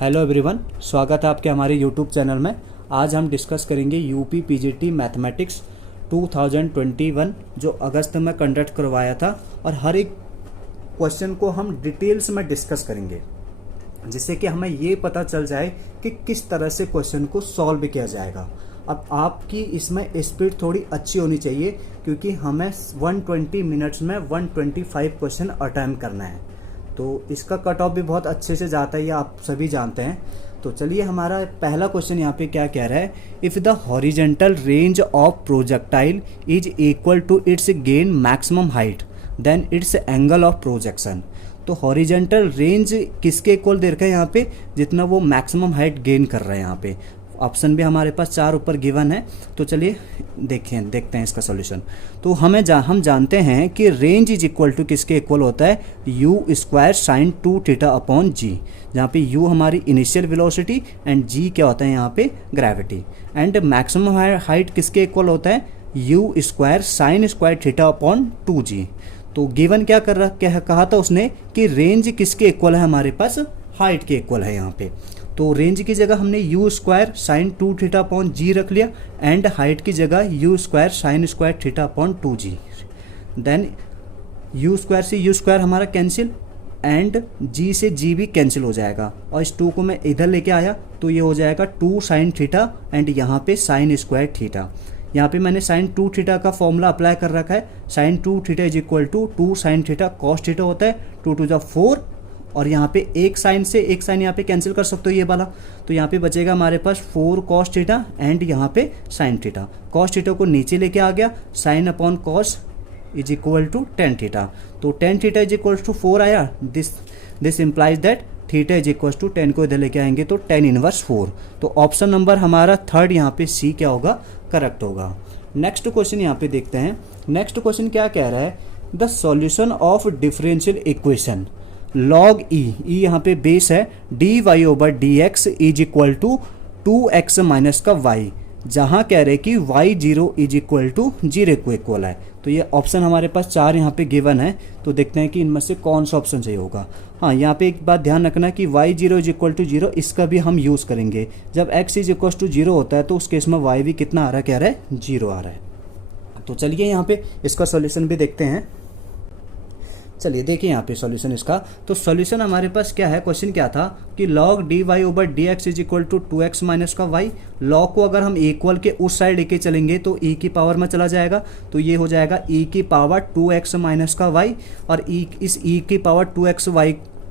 Hello everyone, स्वागत है आपके हमारे यूट्यूब चैनल में। आज हम डिस्कस करेंगे यूपी पीजीटी मैथमेटिक्स 2021 जो अगस्त में कंडक्ट करवाया था, और हर एक क्वेश्चन को हम डिटेल्स में डिस्कस करेंगे जिससे कि हमें ये पता चल जाए कि किस तरह से क्वेश्चन को सॉल्व किया जाएगा। अब आपकी इसमें स्पीड थोड़ी अच्छी होनी चाहिए क्योंकि हमें 120 मिनट्स में 125 क्वेश्चन अटेम्प्ट करना है, तो इसका कट ऑफ भी बहुत अच्छे से जाता है, ये आप सभी जानते हैं। तो चलिए, हमारा पहला क्वेश्चन यहाँ पे क्या कह रहा है, if the horizontal range of projectile is equal to its gain maximum height then its angle of projection. तो हॉरिजेंटल रेंज किसके इक्वल दे रखा है यहाँ पे, जितना वो मैक्सिमम हाइट गेन कर रहा है। यहाँ पे ऑप्शन भी हमारे पास 4 ऊपर गिवन है। तो चलिए देखते हैं इसका सॉल्यूशन। तो हम जानते हैं कि रेंज इज इक्वल टू किसके इक्वल होता है, u square sine 2 theta upon g, जहाँ पे यू हमारी इनिशियल वेलोसिटी एंड जी क्या होता है यहाँ पे ग्रेविटी। एंड मैक्सिमम हाइट किसके इक्वल होता है, u square sine square theta upon 2g। तो गिवन क्या कहा था उसने कि रेंज किसके इक्वल है, हमारे पास हाइट के इक्वल है यहाँ पे। तो रेंज की जगह हमने u square sine 2 theta upon g रख लिया, एंड हाइट की जगह u square sine square theta upon 2g। Then u square से यू स्क्वायर हमारा कैंसिल, एंड जी से जी भी कैंसिल हो जाएगा, और इस 2 को मैं इधर लेके आया तो ये हो जाएगा 2 साइन थीटा, एंड यहाँ पे साइन स्क्वायर थीटा। यहाँ पे मैंने साइन 2 थीटा का फॉर्मूला अप्लाई कर रखा है, sine 2 theta is equal to 2 sine theta cos theta होता है, 2 टू 4, और यहाँ पे एक साइन से एक साइन यहाँ पे कैंसिल कर सकते हो ये वाला। तो यहाँ पे बचेगा हमारे पास 4 कॉस थीटा एंड यहाँ पे साइन थीटा। कॉस थीटा को नीचे लेके आ गया, sine upon cos is equal to tan theta. तो tan theta is equal to 4 आया, this implies that theta is equal to 10 को इधर लेके आएंगे तो 10 इनवर्स 4। तो ऑप्शन नंबर हमारा थर्ड यहाँ पे सी क्या होगा, करेक्ट होगा। नेक्स्ट क्वेश्चन यहाँ पे देखते हैं। नेक्स्ट क्वेश्चन क्या कह रहा है, the solution of differential equation log e यहाँ पे बेस है, d y over d x is equal to 2x minus का वाई, जहाँ कह रहे कि y zero is equal to zero को इक्वल है। तो ये ऑप्शन हमारे पास 4 यहाँ पे गिवन है, तो देखते हैं कि इनमें से कौन सा ऑप्शन सही होगा। हाँ, यहाँ पे एक बात ध्यान रखना कि y zero is equal to zero, इसका भी हम यूज़ करेंगे। जब x is equal to zero होता है तो उस केस में वाई भी कितना आ रहा है, कह रहा है 0 आ रहा है। तो चलिए यहाँ पे इसका सोल्यूशन भी देखते हैं। चलिए देखिए यहाँ पे सॉल्यूशन इसका। तो सॉल्यूशन हमारे पास क्या है, क्वेश्चन क्या था कि log dy over dx is equal to 2x minus का y। log को अगर हम इक्वल के उस साइड लेके चलेंगे तो e की पावर में चला जाएगा, तो ये हो जाएगा e की पावर 2x माइनस का y, और इस e की पावर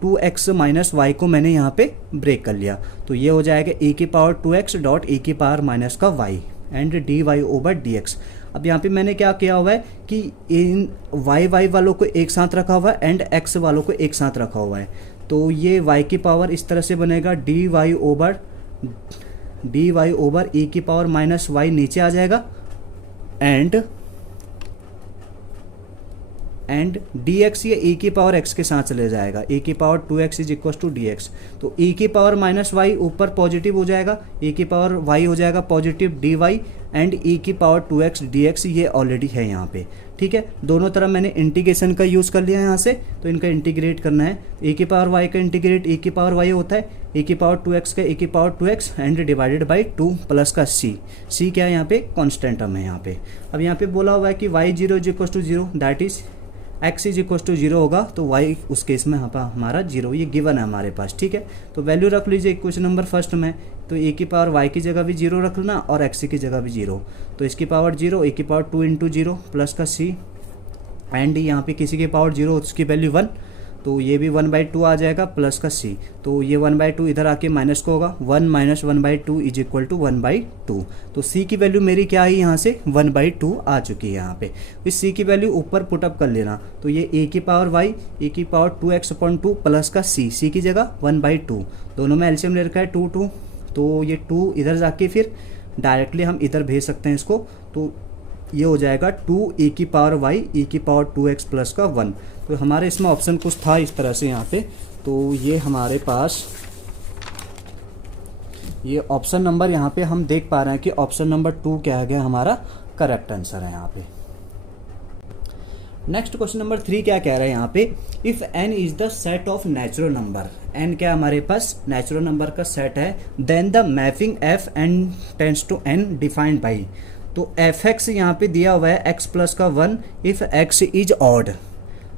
2x माइनस y को मैंने यहाँ पे ब्रेक कर लिया, तो ये हो जाएगा e की पावर 2x डॉट e की पावर माइनस का y and dy over dx। अब यहाँ पे मैंने क्या किया हुआ है कि इन y वालों को एक साथ रखा हुआ है एंड x वालों को एक साथ रखा हुआ है, तो ये y की पावर इस तरह से बनेगा dy ओवर e की पावर माइनस y नीचे आ जाएगा, एंड dx ये e की पावर x के साथ चले जाएगा, e की power 2x is equal to dx। तो e की पावर माइनस y ऊपर पॉजिटिव हो जाएगा, e की पावर y हो जाएगा पॉजिटिव dy, एंड e की पावर 2x dx ये ऑलरेडी है यहाँ पे। ठीक है, दोनों तरफ मैंने इंटीग्रेशन का यूज़ कर लिया है यहाँ से, तो इनका इंटीग्रेट करना है। e की पावर y का इंटीग्रेट e की पावर y होता है, e की पावर 2x का e की power 2x and divided by 2 plus का c क्या है यहाँ पे, कॉन्स्टेंट टर्म है यहाँ पे। अब यहाँ पे बोला हुआ है कि y zero is equal to zero, that is x is equal to zero होगा, तो y उस केस में यहाँ पर हमारा जीरो, ये गिवन है हमारे पास। ठीक है, तो वैल्यू रख लीजिए क्वेश्चन नंबर फर्स्ट में, तो e की पावर y की जगह भी जीरो रख लेना और x की जगह भी जीरो, तो इसकी पावर जीरो, e की पावर 2 इंटू जीरो प्लस का c, एंड यहाँ पे किसी की पावर जीरो उसकी वैल्यू 1, तो ये भी 1/2 आ जाएगा प्लस का c, तो ये 1/2 इधर आके माइनस का होगा, 1 माइनस 1/2 इज इक्वल टू 1/2। तो c की वैल्यू मेरी क्या है, यहाँ से 1/2 आ चुकी है यहाँ पे। इस c की वैल्यू ऊपर पुटअप कर लेना, तो ये a की पावर y e की पावर 2x अपॉन 2 प्लस का c की जगह 1/2, दोनों में एलसीएम ले रखा है 2, तो ये 2 इधर जाके फिर डायरेक्टली हम इधर भेज सकते हैं इसको, तो ये हो जाएगा 2 e की पावर y e की पावर 2x प्लस का 1। तो हमारे इसमें ऑप्शन कुछ था इस तरह से यहाँ पे, तो ये हमारे पास ये ऑप्शन नंबर यहाँ पे हम देख पा रहे हैं कि ऑप्शन नंबर 2 क्या आ गया, हमारा करेक्ट आंसर है यहाँ पे। नेक्स्ट क्वेश्चन नंबर 3 क्या कह रहा है यहाँ पे, if n is the set of natural number, n क्या हमारे पास नेचुरल नंबर का सेट है, then the mapping f n tends to n defined by, तो एफ एक्स यहाँ पे दिया हुआ है x प्लस का 1 if x is odd,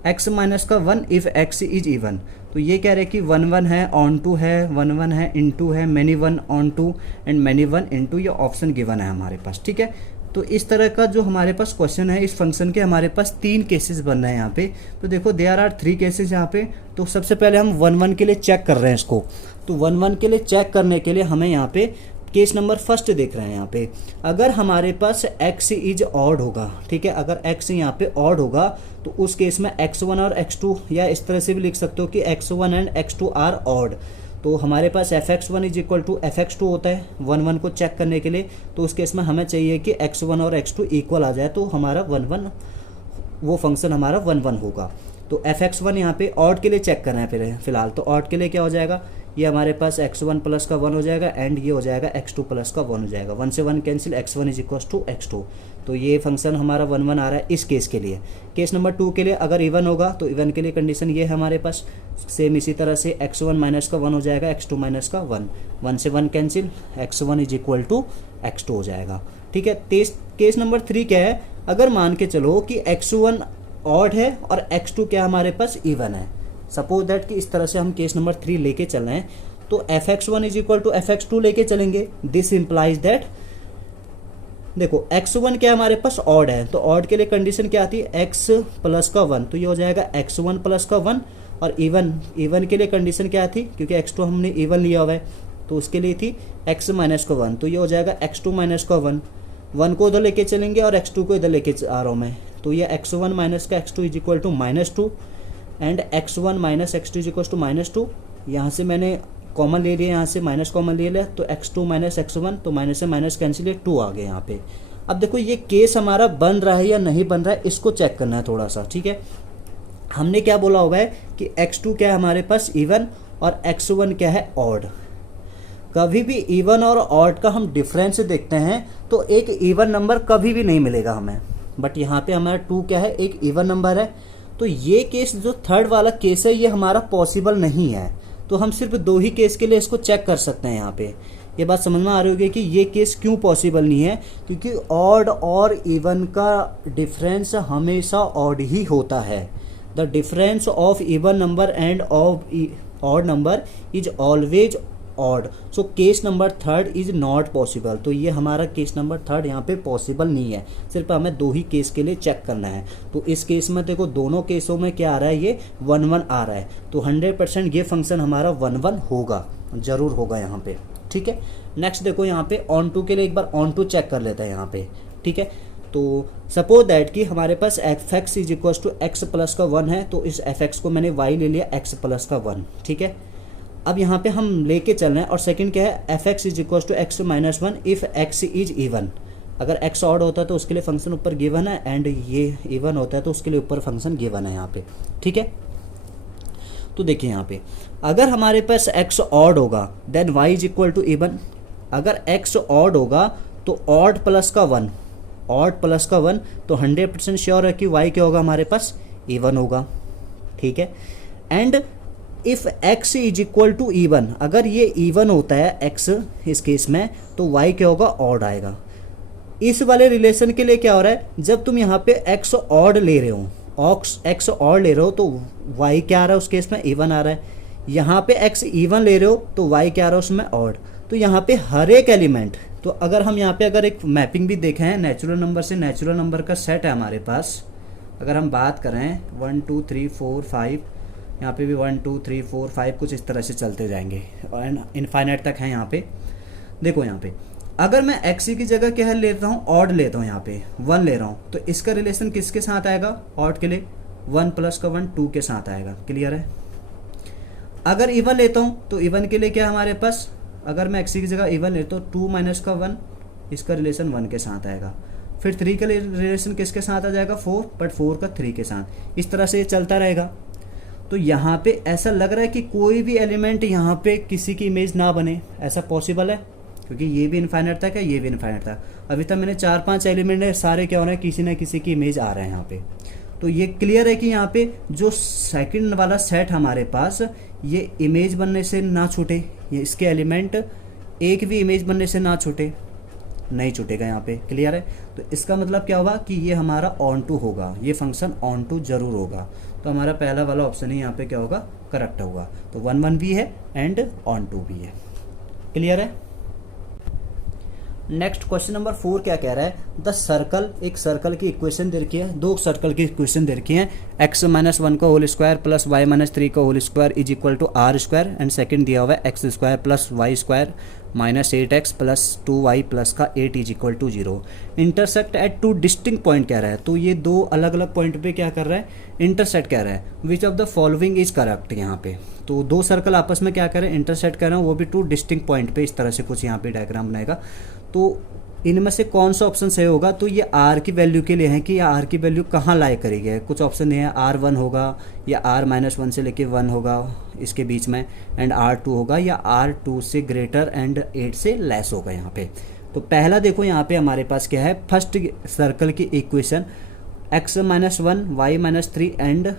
x minus का 1 इफ x इज इवन। तो ये कह रहे हैं कि 1 1 है, ऑन टू है, 1 1 है, इन टू है, many 1 onto and many 1 into, ये ऑप्शन गिवन है हमारे पास। ठीक है, तो इस तरह का जो हमारे पास क्वेश्चन है, इस फंक्शन के हमारे पास 3 केसेस बन रहे हैं यहाँ पे। तो देखो देयर आर 3 केसेस यहाँ पे। तो सबसे पहले हम 1 1 के लिए चेक कर रहे हैं इसको। तो 1 1 के लिए चेक करने के लिए हमें यहाँ पे केस नंबर फर्स्ट देख रहे हैं यहाँ पे। अगर हमारे पास x इज ऑड होगा, ठीक है, अगर x यहाँ पे ऑड होगा तो उस केस में x1 और x2, या इस तरह से भी लिख सकते हो कि x1 and x2 are odd, तो हमारे पास fx1 is equal to fx2 होता है 1 1 को चेक करने के लिए। तो उस केस में हमें चाहिए कि x1 और x2 इक्वल आ जाए, तो हमारा 1 1 वो फंक्शन हमारा 1 1 होगा। तो fx1 यहाँ पे ऑड के लिए चेक करना है फिलहाल। तो ऑड के लिए क्या हो जाएगा, ये हमारे पास x1 प्लस का 1 हो जाएगा एंड ये हो जाएगा x2 प्लस का 1 हो जाएगा। 1 से 1 cancel, x1 is equal to x2। तो ये फंक्शन हमारा 1 1 आ रहा है इस केस के लिए। केस नंबर 2 के लिए अगर इवन होगा तो इवन के लिए कंडीशन ये है हमारे पास, सेम इसी तरह से x1 माइनस का 1 हो जाएगा, x2 माइनस का 1, 1 से 1 cancel, x1 is equal to x2 हो जाएगा। ठीक है, केस नंबर 3 क्या है, अगर मान के चलो कि x1 ऑड है और x2 क्या हमारे पास इवन है, सपोज दैट कि इस तरह से हम केस नंबर 3 लेके चल रहे हैं, तो fx1 is equal to fx2 लेके चलेंगे। दिस इंप्लाइज दैट, देखो x1 क्या हमारे पास ऑड है, तो ऑड के लिए कंडीशन क्या आती है, x प्लस का 1, तो ये हो जाएगा x1 प्लस का 1। और इवन के लिए कंडीशन क्या थी, क्योंकि x2 हमने इवन लिया हुआ है तो उसके लिए थी x माइनस का 1, तो ये हो जाएगा x2 माइनस का 1, 1 को उधर लेके चलेंगे और x2 को इधर लेके आ रहा हूँ मैं, तो ये x1 माइनस का x2 is equal to -2 and x1 minus x2 is equal to -2। यहाँ से मैंने कॉमन ले लिया, यहाँ से माइनस कॉमन ले लिया, तो x2 माइनस x1, तो माइनस से माइनस कैंसिल, 2 आ गए यहाँ पे। अब देखो ये केस हमारा बन रहा है या नहीं बन रहा है, इसको चेक करना है थोड़ा सा। ठीक है, हमने क्या बोला हुआ है कि x2 क्या है हमारे पास इवन और x1 क्या है ऑड। कभी भी इवन और ऑड का हम डिफरेंस देखते हैं तो एक इवन नंबर कभी भी नहीं मिलेगा हमें, बट यहाँ पे हमारा 2 क्या है, एक इवन नंबर है। तो ये केस जो थर्ड वाला केस है ये हमारा पॉसिबल नहीं है, तो हम सिर्फ 2 ही केस के लिए इसको चेक कर सकते हैं। यहाँ पे ये बात समझ में आ रही होगी कि ये केस क्यों पॉसिबल नहीं है, क्योंकि ऑड और इवन का डिफरेंस हमेशा ऑड ही होता है। The difference of even number end of odd number is always odd, so case number 3 is not possible. तो ये हमारा केस नंबर 3 यहाँ पे पॉसिबल नहीं है, सिर्फ हमें 2 ही केस के लिए चेक करना है। तो इस केस में देखो दोनों केसों में क्या आ रहा है, ये 1 1 आ रहा है, तो 100% ये फंक्शन हमारा 1 1 होगा, जरूर होगा यहाँ पे। ठीक है, नेक्स्ट देखो यहाँ पे ऑन टू के लिए एक बार ऑन टू चेक कर लेते हैं यहाँ पे। ठीक है, तो सपोज दैट कि हमारे पास f x is equal to x plus का 1 है, तो इस एफ एक्स को मैंने वाई ले लिया एक्स प्लस का 1। ठीक है, अब यहाँ पे हम लेके चल रहे हैं, और सेकंड क्या है, f x is equal to x minus 1 if x is even. अगर एक्स ऑड होता है तो उसके लिए फंक्शन ऊपर गिवन है, एंड ये इवन होता है तो उसके लिए ऊपर फंक्शन गिवन है यहाँ पे। ठीक है, तो देखिए यहाँ पे अगर हमारे पास एक्स ऑड होगा then y is equal to even. अगर एक्स ऑड होगा तो ऑड प्लस का 1, ऑड प्लस का 1, तो 100% श्योर है कि वाई क्या होगा हमारे पास इवन होगा। ठीक है, and if x is equal to even, अगर ये इवन होता है x इस केस में, तो y क्या होगा ऑड आएगा। इस वाले रिलेशन के लिए क्या हो रहा है, जब तुम यहाँ पे x ऑड ले रहे हो, x ऑड ले रहे हो, तो y क्या आ रहा है उस केस में इवन आ रहा है। यहाँ पे x इवन ले रहे हो तो y क्या आ रहा है उसमें ऑड। तो यहाँ पे हर एक एलिमेंट, तो अगर हम यहाँ पे अगर एक मैपिंग भी देखें हैं, नेचुरल नंबर से नेचुरल नंबर का सेट है हमारे पास। अगर हम बात करें 1 2 3 4 5, यहाँ पे भी 1 2 3 4 5 कुछ इस तरह से चलते जाएंगे और इनफाइनाइट तक है। यहाँ पे देखो, यहाँ पे अगर मैं x की जगह क्या लेता हूँ, ऑड लेता हूँ, यहाँ पे 1 ले रहा हूँ, तो इसका रिलेशन किसके साथ आएगा, ऑड के लिए 1 प्लस का 1 2 के साथ आएगा। क्लियर है। अगर इवन लेता हूँ तो इवन के लिए क्या हमारे पास, अगर मैं x की जगह इवन लेता हूँ 2 माइनस का 1, इसका रिलेशन 1 के साथ आएगा। फिर 3 का रिलेशन किसके साथ आ जाएगा, 4, बट 4 का 3 के साथ। इस तरह से ये चलता रहेगा। तो यहाँ पे ऐसा लग रहा है कि कोई भी एलिमेंट यहाँ पे किसी की इमेज ना बने, ऐसा पॉसिबल है, क्योंकि ये भी इनफाइनाइट था, क्या ये भी इनफाइनाइट था। अभी तक मैंने 4 5 एलिमेंट है, सारे क्या हो रहे हैं, किसी ना किसी की इमेज आ रहे हैं यहाँ पे। तो ये क्लियर है कि यहाँ पे जो सेकंड वाला सेट हमारे पास ये इमेज बनने से ना छूटे, ये इसके एलिमेंट एक भी इमेज बनने से ना छूटे, नहीं छूटेगा यहाँ पे, क्लियर है। तो इसका मतलब क्या होगा कि ये हमारा ऑन टू होगा, ये फंक्शन ऑन टू जरूर होगा। तो हमारा पहला वाला ऑप्शन ही यहाँ पे क्या होगा, करेक्ट होगा। तो 1 1 भी है एंड ऑन टू भी है, क्लियर है। नेक्स्ट क्वेश्चन नंबर 4 क्या कह रहा है, द सर्कल, एक सर्कल की इक्वेशन दे रखी है, दो सर्कल की इक्वेशन दे रखी है, x - 1 का होल स्क्वायर प्लस y - 3 का whole square is equal to r square, and second दिया हुआ है x square plus y square minus 8x plus 2y plus का 8 is equal to 0। Intersect at two distinct point कह रहा है, तो ये दो अलग अलग पॉइंट पे क्या कर रहा है, इंटरसेक्ट कह रहा है। विच of the following is correct, यहाँ पे तो दो सर्कल आपस में क्या कर रहे हैं, इंटरसेक्ट कर रहे हैं, वो भी टू डिस्टिंक्ट पॉइंट पे, इस तरह से कुछ यहाँ पे डायग्राम बनाएगा। तो इनमें से कौन सा ऑप्शन सही होगा, तो ये r की वैल्यू के लिए है कि r की वैल्यू कहाँ लाई करेगी है। कुछ ऑप्शन ये है r1 होगा या r-1 से लेके 1 होगा इसके बीच में, एंड r2 होगा या r2 से ग्रेटर एंड 8 से लेस होगा यहाँ पे। तो पहला देखो यहाँ पे हमारे पास क्या है, फर्स्ट सर्कल की equation x - 1 y - 3 and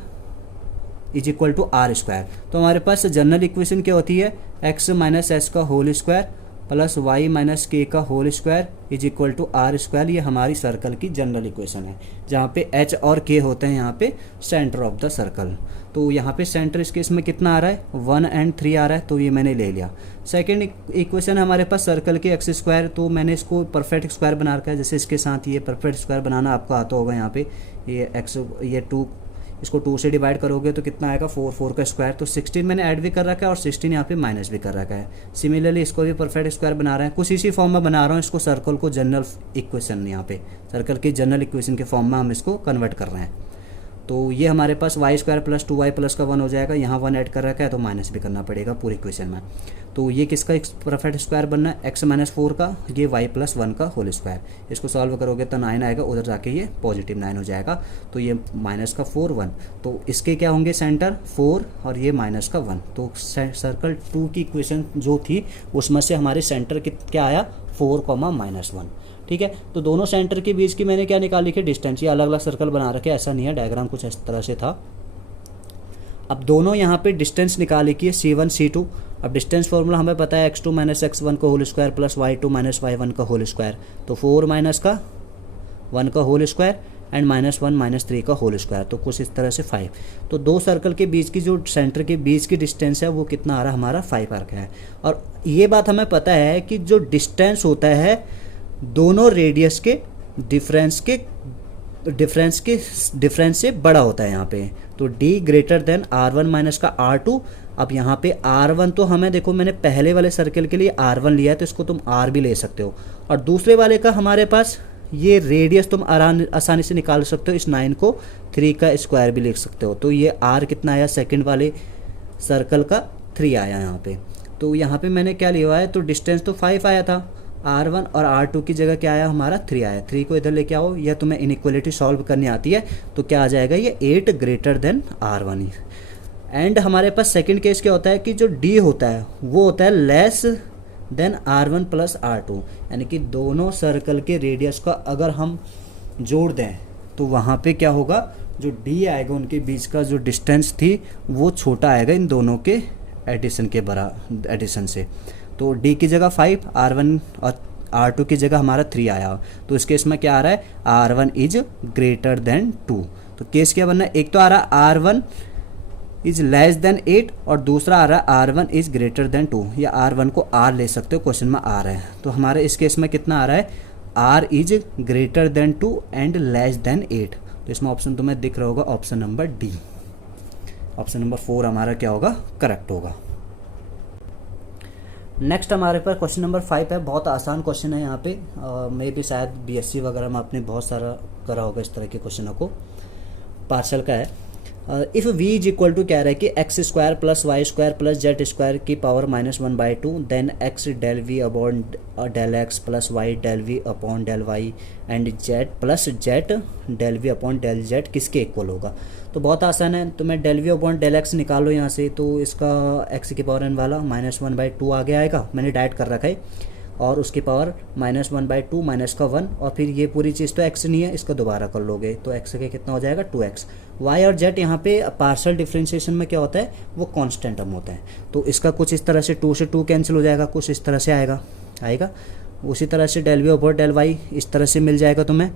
is equal to r square. तो हमारे पास जनरल इक्वेशन क्या होती है, x - s का whole square plus y - k का whole square is equal to r square. ये हमारी सर्कल की जनरल इक्वेशन है, जहाँ पे h और k होते हैं यहाँ पे सेंटर ऑफ द सर्कल। तो यहाँ पे सेंटर इस केस में कितना आ रहा है, 1 और 3 आ रहा है, तो ये मैंने ले लिया। सेकेंड इक्वेशन है हमारे पास सर्कल के एक्स स्क्वायर, तो मैंने इसको परफेक्ट स्क्वायर बना रखा है, जैसे इसके साथ ये परफेक्ट स्क्वायर बनाना आपको आता होगा। यहाँ पे ये x, ये 2, इसको 2 से डिवाइड करोगे तो कितना आएगा, 4, 4 का स्क्वायर। तो 16 मैंने ऐड भी कर रखा है और 16 यहाँ पे माइनस भी कर रखा है। सिमिलरली इसको भी परफेक्ट स्क्वायर बना रहे हैं, कुछ इसी फॉर्म में बना रहा हूँ इसको, सर्कल को जनरल इक्वेशन, यहाँ पे सर्कल की जनरल इक्वेशन के फॉर्म में हम इसको कन्वर्ट कर रहे हैं। तो ये हमारे पास y square plus 2y plus का 1 हो जाएगा, यहाँ 1 ऐड कर रखा है तो माइनस भी करना पड़ेगा पूरी इक्वेशन में। तो ये किसका एक परफेक्ट स्क्वायर बनना है, x - 4 का, ये y + 1 का होल स्क्वायर। इसको सॉल्व करोगे तो 9 आएगा, उधर जाके ये पॉजिटिव 9 हो जाएगा। तो ये माइनस का 4 1, तो इसके क्या होंगे सेंटर 4 और ये माइनस का 1। तो सर्कल 2 की इक्वेशन जो थी उसमें से हमारे सेंटर क्या आया, 4, -1, ठीक है। तो दोनों सेंटर के बीच की मैंने क्या निकाल लिखी, डिस्टेंस। ये अलग अलग सर्कल बना रखे, ऐसा नहीं है, डायग्राम कुछ इस तरह से था। अब दोनों यहाँ पे डिस्टेंस निकाल लिखी है C1 C2। अब डिस्टेंस फॉर्मूला हमें पता है x2 - x1 का whole square plus y2 - y1 का होल स्क्वायर। तो 4 माइनस का 1 का होल स्क्वायर एंड -1 - 3 का होल स्क्वायर, तो कुछ इस तरह से 5। तो दो सर्कल के बीच की जो सेंटर के बीच की डिस्टेंस है वो कितना आ रहा है, हमारा 5 आ रखा है। और ये बात हमें पता है कि जो डिस्टेंस होता है दोनों रेडियस के डिफरेंस से बड़ा होता है यहाँ पे। तो d greater than r1 minus का r2। अब यहाँ पे r1 तो हमें देखो, मैंने पहले वाले सर्कल के लिए r1 लिया है, तो इसको तुम r भी ले सकते हो। और दूसरे वाले का हमारे पास ये रेडियस तुम आसानी से निकाल सकते हो, इस 9 को 3 का स्क्वायर भी लिख सकते हो। तो ये r कितना आया, सेकंड वाले सर्कल का 3 आया यहाँ पे। तो यहाँ पे मैंने क्या लिया है, तो डिस्टेंस तो 5 आया था, r1 और r2 की जगह क्या आया हमारा 3 आया। 3 को इधर लेके आओ, या तुम्हें इनइक्वालिटी सॉल्व करनी आती है तो क्या आ जाएगा, ये 8 ग्रेटर देन r1। एंड हमारे पास सेकंड केस क्या होता है कि जो d होता है वो होता है less than r1 plus r2, यानी कि दोनों सर्कल के रेडियस का अगर हम जोड़ दें तो वहाँ पे क्या होगा, जो d आएगा उनके बीच का जो डिस्टेंस थी वो छोटा आएगा इन दोनों के एडिशन से। तो d की जगह 5, r1 और r2 की जगह हमारा 3 आया। तो इस केस में क्या आ रहा है, r1 इज ग्रेटर देन 2। तो केस क्या बनना है, एक तो आ रहा है r1 इज लेस देन 8 और दूसरा आ रहा है r1 इज ग्रेटर देन 2, या r1 को r ले सकते हो, क्वेश्चन में r है। तो हमारे इस केस में कितना आ रहा है, r is greater than 2 and less than 8। तो इसमें ऑप्शन तुम्हें दिख रहा होगा, option number D, option number 4 हमारा क्या होगा, करेक्ट होगा। नेक्स्ट हमारे पास क्वेश्चन नंबर 5 है, बहुत आसान क्वेश्चन है यहाँ पे। मैं भी शायद बीएससी वगैरह में आपने बहुत सारा करा होगा इस तरह के क्वेश्चनों को, पार्शल का है। If v is equal to कह रहा है कि x square plus y square plus z square की power -1/2, then x del v upon del x plus y del v upon del y and z plus z del v upon del z किसके equal होगा। तो बहुत आसान है, तो मैं del v upon del x निकालो यहाँ से, तो इसका एक्स की पावर n वाला -1/2 आगे आएगा, मैंने डाइट कर रखा है। और उसकी पावर -1/2 माइनस का 1, और फिर ये पूरी चीज़ तो x नहीं है, इसको दोबारा कर लोगे तो x के कितना हो जाएगा 2x। y और z यहाँ पे पार्शियल डिफरेंशिएशन में क्या होता है, वो कांस्टेंट टर्म होता है। तो इसका कुछ इस तरह से 2 से 2 कैंसिल हो जाएगा, कुछ इस तरह से आएगा। उसी तरह से del v over del y इस तरह से मिल जाएगा तुम्हें,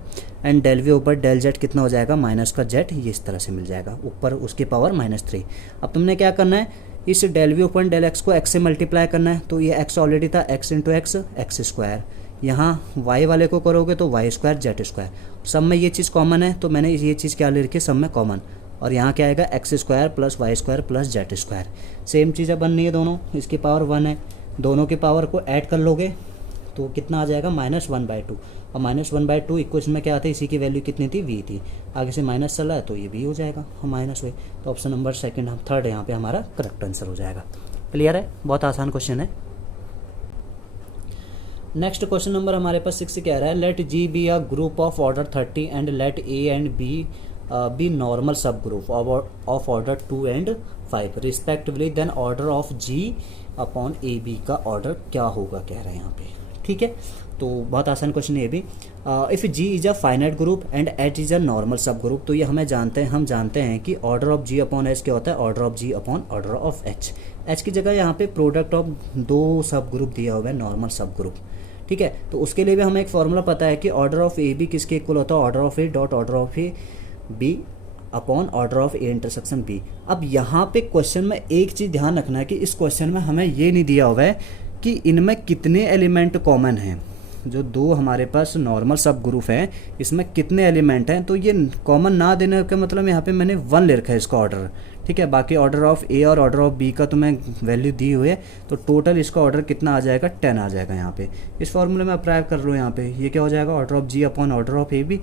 and del v over del z कितना हो जाएगा माइनस का जेड, ये इस तरह से मिल जाएगा, ऊपर उसकी पावर -3। अब तुमने क्या करना है, इस del v open del x को एक्स से मल्टीप्लाई करना है। तो ये एक्स ऑलरेडी था, एक्स इंटू एक्स स्क्वायर, यहाँ वाई वाले को करोगे तो वाई स्क्वायर जेड स्क्वायर, सब में ये चीज़ कॉमन है तो मैंने ये चीज़ क्या ले रखी है, सब में कॉमन, और यहाँ क्या आएगा x square plus y square plus z square. Same चीज़ें बननी है दोनों, इसकी पावर 1 है, दोनों की पावर को ऐड कर लोगे तो कितना आ जाएगा -1/2, और -1/2 इक्वेशन में क्या आता है, इसी की वैल्यू कितनी थी, v थी, आगे से माइनस चला है तो ये v हो जाएगा, हम माइनस हुए, तो ऑप्शन नंबर सेकंड हम थर्ड यहाँ पे हमारा करेक्ट आंसर हो जाएगा। क्लियर है, बहुत आसान क्वेश्चन है। नेक्स्ट क्वेश्चन नंबर हमारे पास 6 कह रहा है, let G be a group of order 30 and let A and B normal subgroup of order 2 and 5 respectively, then order of G upon A B का order क्या होगा कह रहे हैं यहाँ पे। ठीक है, तो बहुत आसान क्वेश्चन है ये भी। If G is a finite group and H is a normal subgroup, तो ये हम जानते हैं कि order of G upon H क्या होता है, order of G upon order of H. H की जगह यहाँ पे प्रोडक्ट ऑफ 2 सब ग्रुप दिया हुआ है, नॉर्मल सब ग्रुप। ठीक है, तो उसके लिए भी हमें एक फॉर्मूला पता है कि ऑर्डर ऑफ ए बी किसके इक्वल होता है, order of A dot order of A B upon order of A intersection B. अब यहाँ पे क्वेश्चन में एक चीज़ ध्यान रखना है कि इस क्वेश्चन में हमें ये नहीं दिया हुआ है कि इनमें कितने एलिमेंट कॉमन हैं, जो 2 हमारे पास नॉर्मल सब ग्रुप हैं इसमें कितने एलिमेंट हैं। तो ये कॉमन ना देने का मतलब यहाँ पे मैंने 1 ले रखा है इसका ऑर्डर। ठीक है, बाकी ऑर्डर ऑफ ए और ऑर्डर ऑफ बी का तो मैं वैल्यू दी हुई है, तो टोटल इसका ऑर्डर कितना आ जाएगा, 10 आ जाएगा यहाँ पे। इस फॉर्मूले में अप्लाई कर लो, यहाँ पे ये क्या हो जाएगा, order of G upon order of A B,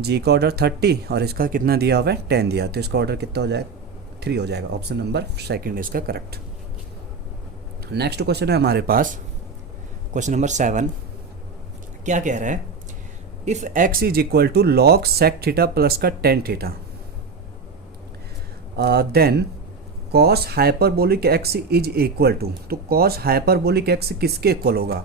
G का ऑर्डर 30 और इसका कितना दिया हुआ है 10 दिया, तो इसका ऑर्डर कितना हो जाएगा 3 हो जाएगा। ऑप्शन नंबर सेकंड इसका करेक्ट। नेक्स्ट क्वेश्चन है हमारे पास क्वेश्चन नंबर 7, क्या कह रहा है, if x is equal to log sec theta plus का tan theta, then cos hyperbolic x is equal to, तो cos हाइपरबोलिक x किसके इक्वल होगा।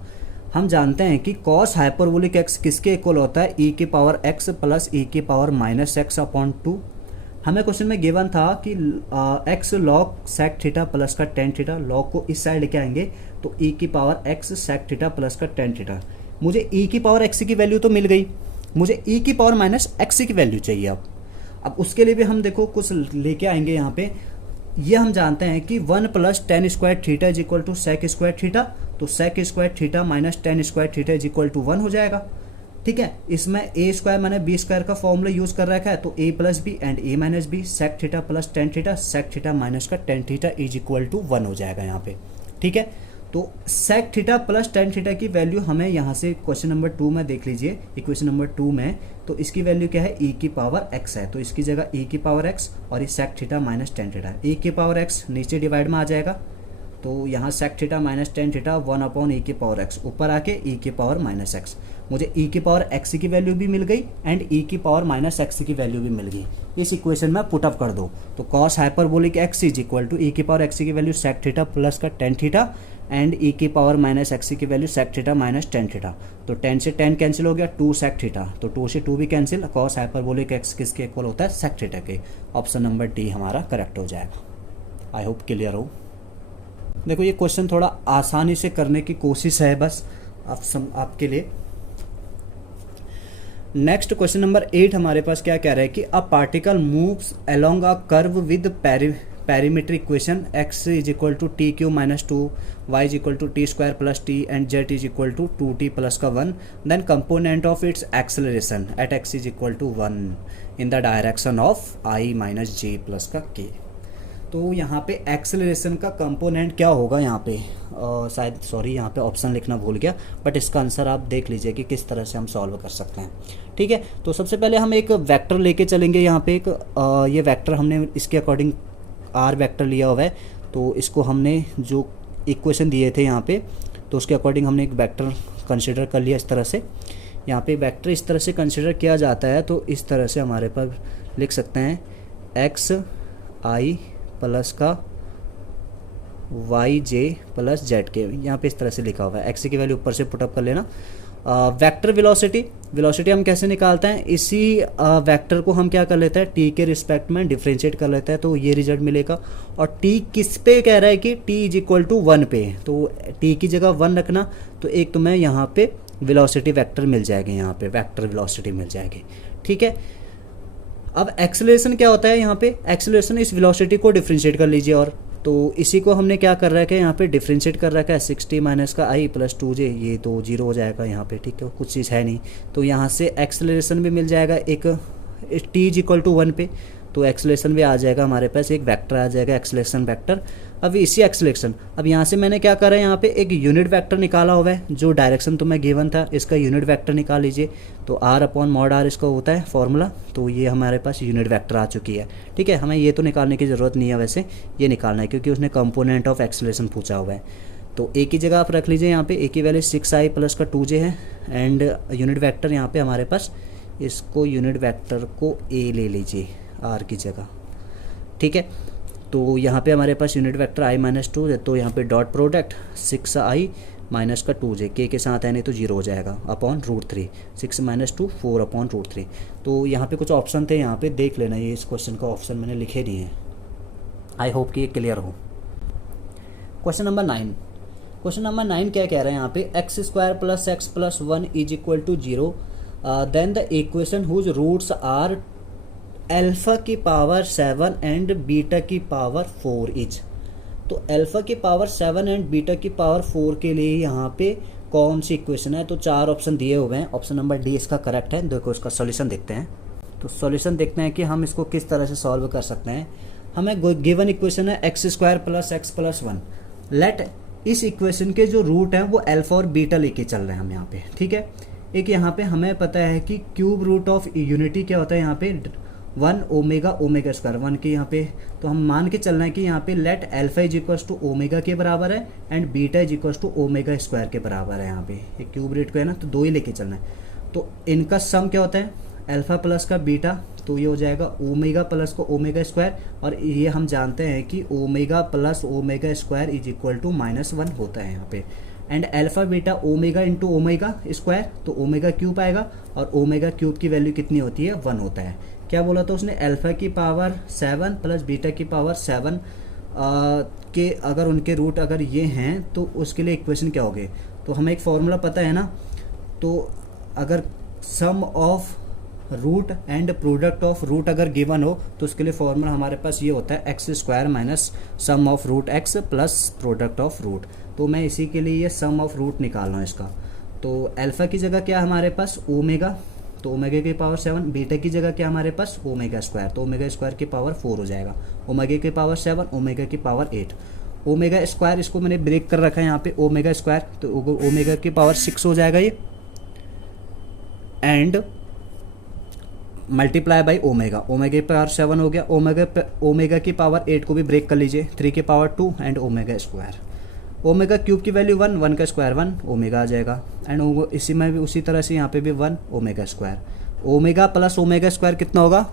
हम जानते हैं कि cos हाइपरबोलिक x किसके इक्वल होता है, e की पावर x प्लस e की पावर -x अपॉन 2। हमें क्वेश्चन में गिवन था कि x log sec theta plus का tan थीटा, log को इस साइड लेके आएंगे तो e की power x sec theta plus का tan थीटा। मुझे e की पावर x की वैल्यू तो मिल गई, मुझे e की पावर -x की वैल्यू चाहिए। अब उसके लिए भी हम देखो कुछ लेके आएंगे यहाँ पे। ये हम जानते हैं कि 1 + tan square theta is equal to sec square theta, तो sec square theta minus tan square theta is equal to 1 हो जाएगा। ठीक है, इसमें a स्क्वायर मैंने b स्क्वायर का फॉर्मूला यूज कर रखा है, तो a + b and a - b sec theta plus tan theta sec theta minus का tan theta is equal to 1 हो जाएगा यहाँ पे। ठीक है, तो sec theta plus tan theta की वैल्यू हमें यहाँ से क्वेश्चन नंबर 2 में देख लीजिए, इक्वेशन नंबर 2 में, तो इसकी वैल्यू क्या है, e की पावर x है, तो इसकी जगह e की पावर x और ये sec theta minus tan theta, e की पावर x नीचे डिवाइड में आ जाएगा, तो यहाँ sec theta minus tan theta 1 upon e की पावर x, ऊपर आके e की पावर -x। मुझे e की पावर x की वैल्यू भी मिल गई एंड e की पावर -x की वैल्यू भी मिल गई। इस इक्वेशन में पुटअप कर दो, तो cos hyperbolic x is equal to e की पावर x की वैल्यू sec थीटा प्लस का tan थीटा एंड e की पावर -x की value sec theta minus tan theta, तो 10 से 10 कैंसिल हो गया, 2 sec थीटा, तो 2 से 2 भी कैंसिल, cos हाइपरबोलिक x किसके इक्वल होता है, sec थीटा के। ऑप्शन नंबर डी हमारा करेक्ट हो जाएगा। आई होप क्लियर हो। देखो ये क्वेश्चन थोड़ा आसानी से करने की कोशिश है बस आपके लिए। नेक्स्ट क्वेश्चन नंबर 8 हमारे पास क्या कह रहा है कि a particle moves along a curve with parametric equation x is equal to t cube minus 2, y is equal to t square plus t and z is equal to 2t plus का 1, then component of its acceleration at x is equal to 1 in the direction of i minus j plus का k। तो यहाँ पे acceleration का component क्या होगा, यहाँ पे शायद सॉरी यहाँ पे ऑप्शन लिखना भूल गया, बट इसका आंसर आप देख लीजिए कि किस तरह से हम सॉल्व कर सकते हैं। ठीक है, तो सबसे पहले हम एक वेक्टर लेके चलेंगे यहाँ पे, एक ये वेक्टर हमने इसके अकॉर्डिंग आर वेक्टर लिया हुआ है, तो इसको हमने जो इक्वेशन दिए थे यहाँ पे, तो उसके अकॉर्डिंग हमने एक वेक्टर कंसिडर कर लिया। इस तरह से यहाँ पे वेक्टर इस तरह से कंसिडर किया जाता है, तो इस तरह से हमारे पास लिख सकते हैं एक्स आई प्लस का वाई जे प्लस जेड के, यहाँ पे इस तरह से लिखा हुआ है। एक्स की वैल्यू ऊपर से पुटअप कर लेना। वेक्टर वेलोसिटी हम कैसे निकालते हैं, इसी वेक्टर को हम क्या कर लेते हैं, टी के रिस्पेक्ट में डिफ्रेंशिएट कर लेते हैं, तो ये रिजल्ट मिलेगा। और टी किस पे कह रहा है कि टी इज इक्वल टू 1 पे, तो टी की जगह 1 रखना, तो एक तुम्हें यहाँ पे वेलोसिटी वेक्टर मिल जाएगी, यहाँ पे वेक्टर वेलोसिटी मिल जाएगी। ठीक है, अब एक्सेलरेशन क्या होता है, यहाँ पे एक्सेलरेशन इस वेलोसिटी को डिफ्रेंशिएट कर लीजिए। और तो इसी को हमने क्या कर रखा है, यहाँ पे डिफ्रेंशिएट कर रखा है 60 माइनस का आई प्लस 2j, ये तो जीरो हो जाएगा यहाँ पे। ठीक है, कुछ चीज़ है नहीं, तो यहाँ से एक्सेलरेशन भी मिल जाएगा एक टी इज इक्वल टू 1 पे, तो एक्सेलरेशन भी आ जाएगा हमारे पास, एक वेक्टर आ जाएगा एक्सेलरेशन वेक्टर। अब इसी एक्सेलरेशन, अब यहाँ से मैंने क्या करा है, यहाँ पे एक यूनिट वेक्टर निकाला हुआ है, जो डायरेक्शन तुम्हें गिवन था इसका यूनिट वेक्टर निकाल लीजिए। तो r अपॉन मॉड r इसका होता है फॉर्मूला, तो ये हमारे पास यूनिट वेक्टर आ चुकी है। ठीक है, हमें ये तो निकालने की ज़रूरत नहीं है, वैसे ये निकालना है क्योंकि उसने कंपोनेंट ऑफ एक्सेलरेशन पूछा हुआ है। तो एक ही जगह आप रख लीजिए, यहाँ पे एक ही वैल्यू 6i प्लस का 2j है, एंड यूनिट वैक्टर यहाँ पे हमारे पास, इसको यूनिट वैक्टर को a ले लीजिए r की जगह। ठीक है, तो यहाँ पे हमारे पास यूनिट वेक्टर i माइनस 2 है, तो यहाँ पे डॉट प्रोडक्ट 6i माइनस का 2j, के साथ है नहीं तो जीरो हो जाएगा, अपॉन √3, 6 माइनस 2 4 अपॉन √3। तो यहाँ पे कुछ ऑप्शन थे, यहाँ पे देख लेना, ये इस क्वेश्चन का ऑप्शन मैंने लिखे नहीं है। आई होप कि ये क्लियर हो। क्वेश्चन नंबर 9 क्या कह रहे हैं यहाँ पे, x² plus x plus 1 is equal to 0, then the equation whose roots are alpha की पावर 7 एंड बीटा की पावर 4 इज। तो अल्फ़ा की पावर 7 एंड बीटा की पावर 4 के लिए यहाँ पे कौन सी इक्वेशन है, तो 4 ऑप्शन दिए हुए हैं, ऑप्शन नंबर डी इसका करेक्ट है। देखो इसका सॉल्यूशन देखते हैं, तो सॉल्यूशन देखते हैं कि हम इसको किस तरह से सॉल्व कर सकते हैं। हमें गिवन इक्वेशन है x² plus x plus 1, let इस इक्वेशन के जो रूट हैं वो अल्फ़ा और बीटा लेके चल रहे हैं हम यहाँ पे। ठीक है, एक यहाँ पे हमें पता है कि क्यूब रूट ऑफ यूनिटी क्या होता है, यहाँ पे 1 ओमेगा स्क्वायर 1 के यहाँ पे, तो हम मान के चलना है कि यहाँ पे let alpha is equals to omega के बराबर है and beta is equals to omega square के बराबर है। यहाँ पे एक क्यूब रूट को है ना, तो 2 ही लेके चलना है। तो इनका सम क्या होता है, अल्फा प्लस का बीटा, तो ये हो जाएगा ओमेगा प्लस को ओमेगा स्क्वायर, और ये हम जानते हैं कि omega plus omega square is equal to -1 होता है यहाँ पे। And alpha beta omega into omega square, तो ओमेगा क्यूब आएगा, और ओमेगा क्यूब की वैल्यू कितनी होती है, 1 होता है। क्या बोला था उसने, अल्फा की पावर 7 प्लस बीटा की पावर 7 के अगर उनके रूट अगर ये हैं तो उसके लिए इक्वेशन क्या होगी। तो हमें एक फॉर्मूला पता है ना, तो अगर sum of root and product of root अगर गिवन हो तो उसके लिए फॉर्मूला हमारे पास ये होता है x² minus sum of root x plus product of root. तो मैं इसी के लिए ये सम ऑफ रूट निकाल रहा हूँ इसका। तो अल्फा की जगह क्या हमारे पास ओमेगा, तो ओमेगा की पावर 7, बीटा की जगह क्या हमारे पास ओमेगा स्क्वायर, तो ओमेगा स्क्वायर की पावर 4 हो जाएगा, ओमेगा की पावर 7, ओमेगा की पावर 8। ओमेगा स्क्वायर इसको मैंने ब्रेक कर रखा है यहाँ पे, ओमेगा स्क्वायर, तो ओमेगा की पावर 6 हो जाएगा ये, and multiply by omega, omega की पावर 7 हो गया, ओमेगा की पावर 8 को भी ब्रेक कर लीजिए, 3 की power 2 and omega square. Omega cube की वैल्यू 1, 1 का स्क्वायर 1 ओमेगा आ जाएगा, एंड इसी में भी उसी तरह से यहाँ पे भी 1 omega square. Omega plus omega square कितना होगा,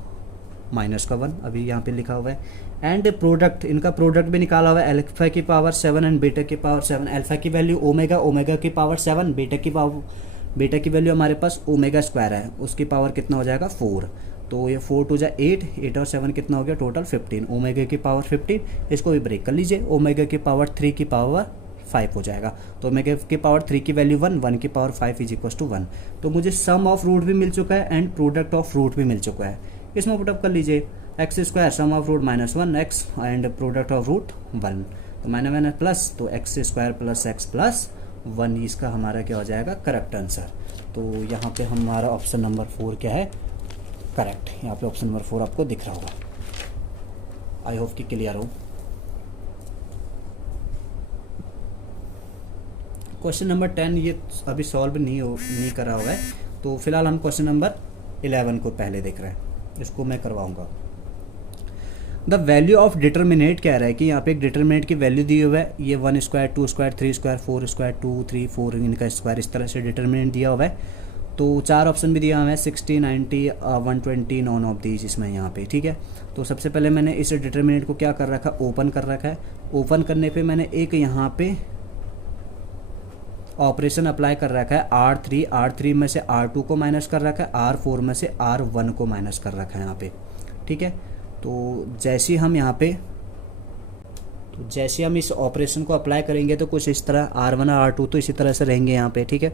-1 अभी यहाँ पे लिखा हुआ है। एंड प्रोडक्ट, इनका प्रोडक्ट भी निकाला हुआ है, अल्फा की पावर 7 एंड बीटा की पावर 7। अल्फा की वैल्यू ओमेगा, ओमेगा की पावर 7, बीटा की वैल्यू हमारे पास ओमेगा स्क्वायर है, उसकी पावर कितना हो जाएगा 4। तो ये 4 2 8, 8 और 7 कितना हो गया टोटल 15, ओमेगा की पावर 15, इसको भी ब्रेक कर लीजिए, ओमेगा की पावर 3 की पावर 5 हो जाएगा। तो ओमेगा की पावर 3 की वैल्यू 1, 1 की पावर 5 इज इक्वल टू 1। तो मुझे सम ऑफ रूट भी मिल चुका है एंड प्रोडक्ट ऑफ रूट भी मिल चुका है, इसमें पुटअप कर लीजिए, x² sum of root -1 x and product of root 1, तो मैंने प्लस, तो x² प्लस x प्लस 1 इसका हमारा क्या हो जाएगा करेक्ट आंसर। तो यहाँ पे हमारा ऑप्शन नंबर 4 क्या है करेक्ट, यहाँ पे ऑप्शन नंबर 4 आपको दिख रहा होगा। आई होप कि क्लियर हो। क्वेश्चन नंबर 10 ये अभी सॉल्व नहीं करा हुआ है, तो फिलहाल हम क्वेश्चन नंबर 11 को पहले देख रहे हैं, इसको मैं करवाऊंगा। द वैल्यू ऑफ डिटर्मिनेट कह रहा है कि यहाँ पे एक डिटर्मिनेट की वैल्यू दी हुआ है, ये 1² 2² 3² 4² 2 3 4 इनका स्क्वायर, इस तरह से डिटर्मिनेट दिया हुआ है। तो 4 ऑप्शन भी दिया हुआ है 60, 90, 120, नॉन ऑफ दीज इसमें यहाँ पे, ठीक है। तो सबसे पहले मैंने इस डिटर्मिनेंट को क्या कर रखा, ओपन कर रखा है। ओपन करने पे मैंने एक यहाँ पे ऑपरेशन अप्लाई कर रखा है R3 में से R2 को माइनस कर रखा है, R4 में से R1 को माइनस कर रखा है यहाँ पे, ठीक है। तो जैसे हम यहाँ पे जैसे हम इस ऑपरेशन को अप्लाई करेंगे तो कुछ इस तरह R1 और R2 तो इसी तरह से रहेंगे यहाँ पे, ठीक है।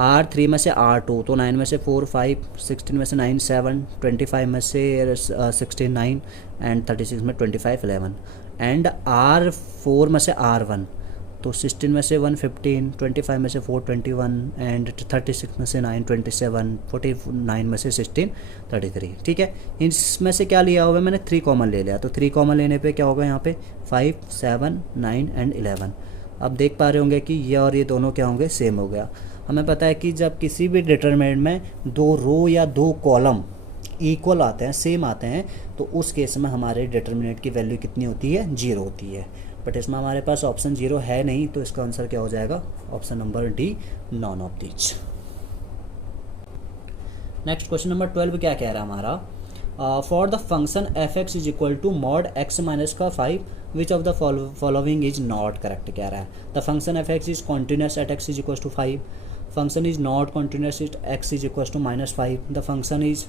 R3 में से R2 तो 9 में से 4 5, 16 में से 9 7, 25 में से 16 9 एंड 36 में 25 11 एंड R4 में से R1 तो 16 में से 1 15, 25 में से 4 21 एंड 36 में से 9 27, 49 में से 16 33, ठीक है। इसमें से क्या लिया होगा मैंने 3 कॉमन ले लिया, तो 3 कॉमन लेने पे क्या होगा यहाँ पे 5 7 9 एंड 11। अब देख पा रहे होंगे कि ये और ये दोनों क्या होंगे, सेम हो गया। हमें पता है कि जब किसी भी डिटरमिनेंट में 2 रो या 2 कॉलम इक्वल आते हैं, सेम आते हैं, तो उस केस में हमारे डिटरमिनेंट की वैल्यू कितनी होती है, 0 होती है। बट इसमें हमारे पास ऑप्शन 0 है नहीं, तो इसका आंसर क्या हो जाएगा, option number D, none of these. Next question number 12 क्या कह रहा है हमारा, for the function f x is equal to mod x minus का 5 which of the following is not correct कह रहा है। The function f x is continuous at x is equal to 5, function is not continuous at x is equal to -5, the function is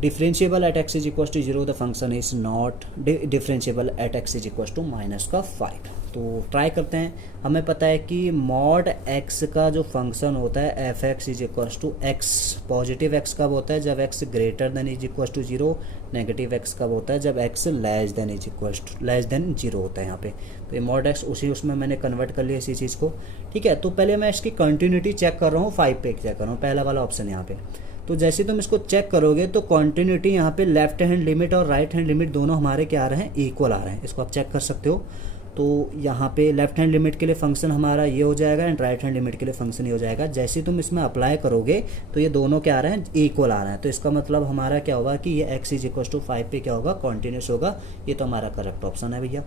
differentiable at x is equal to 0, the function is not differentiable at x is equal to -5। तो try करते हैं। हमें पता है कि mod x का जो function होता है f x is equal to x, positive x कब होता है, जब x greater than is equal to 0, negative x कब होता है, जब x less than is equal to less than 0 होता है यहाँ पे। तो ये मॉड एक्स उसमें मैंने कन्वर्ट कर लिया इसी चीज़ को, ठीक है। तो पहले मैं इसकी कंटिन्यूटी चेक कर रहा हूँ, 5 पे चेक कर रहा हूँ, पहला वाला ऑप्शन यहाँ पे। तो जैसे तुम इसको चेक करोगे तो कंटिन्यूटी यहाँ पे लेफ्ट हैंड लिमिट और राइट हैंड लिमिट दोनों हमारे क्या आ रहे हैं, इक्वल आ रहे हैं। इसको आप चेक कर सकते हो। तो यहाँ पे लेफ्ट हैंड लिमिट के लिए फंक्शन हमारा ये हो जाएगा एंड राइट हैंड लिमिट के लिए फंक्शन ये हो जाएगा। जैसे तुम इसमें अप्लाई करोगे तो ये दोनों क्या आ रहे हैं, इक्वल आ रहे हैं। तो इसका मतलब हमारा क्या होगा कि ये x इज इक्वल टू 5 पे क्या होगा, कॉन्टिन्यूस होगा। ये तो हमारा करेक्ट ऑप्शन है भैया।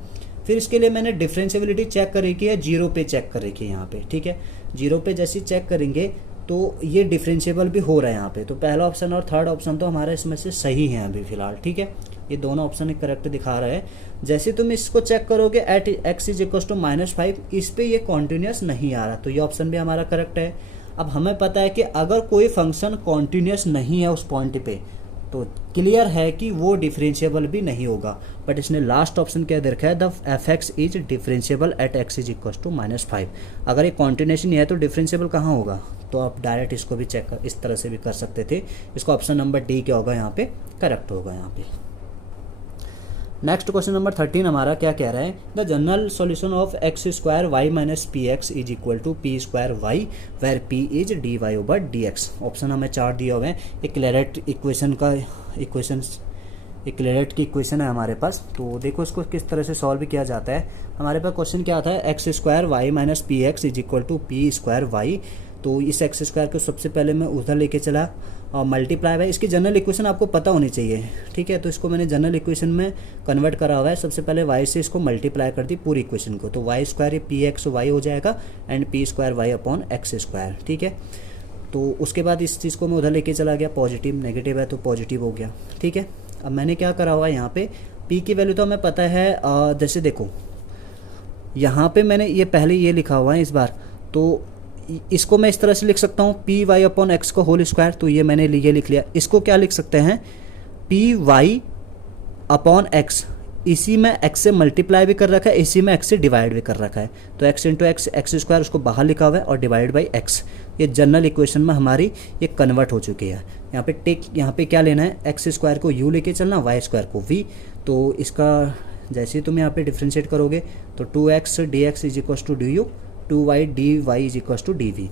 फिर इसके लिए मैंने डिफरेंशिएबिलिटी चेक कर रखी है, 0 पे चेक कर रखी है यहाँ पे, ठीक है। 0 पे जैसे चेक करेंगे तो ये डिफरेंशिएबल भी हो रहा है यहाँ पे। तो पहला ऑप्शन और थर्ड ऑप्शन तो हमारे इसमें से सही है अभी फिलहाल, ठीक है। ये दोनों ऑप्शन करेक्ट दिखा रहा है। जैसे तुम इसको चेक करोगे at x is equal to -5, इस पे ये कॉन्टिन्यूस नहीं आ रहा, तो ये ऑप्शन भी हमारा करेक्ट है। अब हमें पता है कि अगर कोई फंक्शन कॉन्टिन्यूस नहीं है उस पॉइंट पे तो क्लियर है कि वो डिफरेंशिएबल भी नहीं होगा। बट इसने लास्ट ऑप्शन क्या दे रखा है, the f x is differentiable at x is equal to -5। अगर ये कॉन्टिन्यूशन नहीं है तो डिफरेंशिएबल कहाँ होगा, तो आप डायरेक्ट इसको भी चेक कर इस तरह से भी कर सकते थे। इसको ऑप्शन नंबर डी क्या होगा यहाँ पे, करेक्ट होगा यहाँ पे। नेक्स्ट क्वेश्चन नंबर 13 हमारा क्या कह रहा है, the general solution of x square y minus p x is equal to p square y where p is d y over d x. Option हमें 4 दिए हुए हैं। एक क्लेरेट इक्वेशन का क्लेरेट की इक्वेशन है हमारे पास। तो देखो इसको किस तरह से सॉल्व किया जाता है। हमारे पास क्वेश्चन क्या आता है, x square y minus p x is equal to p square y. तो इस एक्स स्क्वायर को सबसे पहले मैं उधर लेके चला और मल्टीप्लाई बाय, इसकी जनरल इक्वेशन आपको पता होनी चाहिए, ठीक है। तो इसको मैंने जनरल इक्वेशन में कन्वर्ट करा हुआ है। सबसे पहले y से इसको मल्टीप्लाई कर दी पूरी इक्वेशन को, तो वाई स्क्वायर ये पी एक्स वाई हो जाएगा and p square y upon x square, ठीक है। तो उसके बाद इस चीज़ को मैं उधर लेके चला गया, पॉजिटिव नेगेटिव है तो पॉजिटिव हो गया, ठीक है। अब मैंने क्या करा हुआ है यहाँ पे, p की वैल्यू तो हमें पता है, जैसे देखो यहाँ पे मैंने ये पहले ये लिखा हुआ है इस बार, तो इसको मैं इस तरह से लिख सकता हूँ पी वाई अपॉन एक्स को होल स्क्वायर। तो ये मैंने ये लिख लिया। इसको क्या लिख सकते हैं, पी वाई अपॉन एक्स, इसी में एक्स से मल्टीप्लाई भी कर रखा है, इसी में एक्स से डिवाइड भी कर रखा है। तो x into x, x square उसको बाहर लिखा हुआ है और डिवाइड बाई एक्स। ये जनरल इक्वेशन में हमारी ये कन्वर्ट हो चुकी है। यहाँ पे क्या लेना है, एक्स स्क्वायर को यू लेके चलना, वाई स्क्वायर को वी। तो इसका जैसे तुम यहाँ पे डिफ्रेंशिएट करोगे तो 2x dx is equal to d u, 2y dy is equal to d v.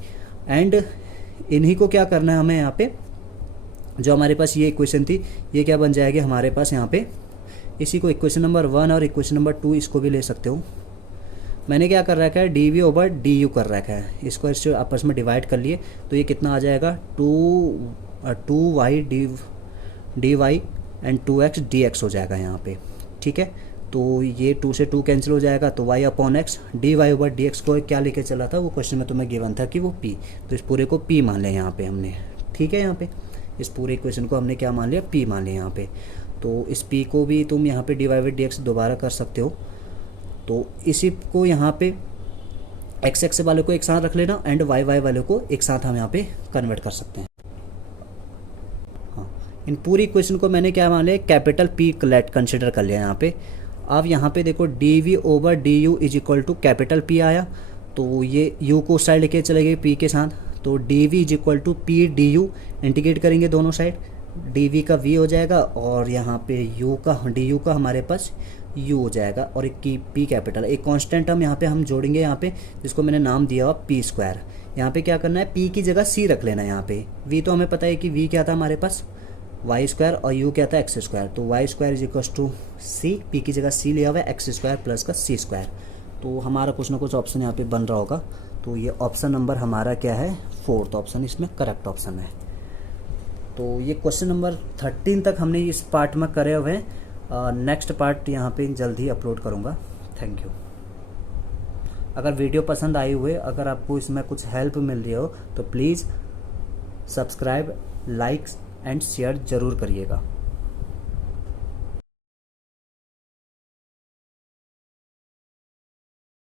And इन्हीं को क्या करना है हमें, यहाँ पे जो हमारे पास ये इक्वेशन थी ये क्या बन जाएगी हमारे पास यहाँ पे, इसी को इक्वेशन नंबर 1 और इक्वेशन नंबर 2 इसको भी ले सकते हो। मैंने क्या कर रखा है, d v over d u कर रखा है, इसको इससे आपस में डिवाइड कर लिए तो ये कितना आ जाएगा, 2y D Y and 2x dx हो जाएगा यहाँ पे, ठीक है। तो ये 2 से 2 कैंसिल हो जाएगा, तो y upon x d y over d x को क्या लेके चला था, वो क्वेश्चन में तुम्हें गिवन था कि वो p, तो इस पूरे को p मान लिया यहाँ पे हमने। ठीक है, यहाँ पे इस पूरे इक्वेशन को हमने क्या मान लिया, p मान लिया यहाँ पे। तो इस p को भी तुम यहाँ पे d y by d x दोबारा कर सकते हो। तो इसी को यहाँ पे एक्स एक्स वाले को एक साथ रख लेना एंड वाई वाई वाले को एक साथ हम यहाँ पे कन्वर्ट कर सकते हैं। हाँ, इन पूरी इक्वेशन को मैंने क्या मान लिया, कैपिटल P लेट कंसिडर कर लिया यहाँ पे। अब यहाँ पे देखो d v over d u is equal to capital P आया, तो ये u को उस साइड लेके चले गए P के साथ, तो d v is equal to p d u, integrate करेंगे दोनों साइड, डी वी का v हो जाएगा और यहाँ पे u का डी यू का हमारे पास u हो जाएगा, और एक की p कैपिटल, एक कांस्टेंट हम यहाँ पे हम जोड़ेंगे यहाँ पे, जिसको मैंने नाम दिया हुआ p स्क्वायर। यहाँ पे क्या करना है, p की जगह c रख लेना है यहाँ पे। v तो हमें पता है कि v क्या था हमारे पास, वाई स्क्वायर, और u क्या था एक्स स्क्वायर, तो y square is equal to c, p की जगह c लिया हुआ है, एक्स स्क्वायर प्लस का सी स्क्वायर। तो हमारा कुछ ना कुछ ऑप्शन यहाँ पे बन रहा होगा, तो ये ऑप्शन नंबर हमारा क्या है, 4th ऑप्शन इसमें करेक्ट ऑप्शन है। तो ये क्वेश्चन नंबर 13 तक हमने इस पार्ट में करे हुए हैं। नेक्स्ट पार्ट यहाँ पे जल्द ही अपलोड करूँगा। Thank you. अगर वीडियो पसंद आई हुए, अगर आपको इसमें कुछ हेल्प मिल रही हो, तो please subscribe, like and share ज़रूर करिएगा।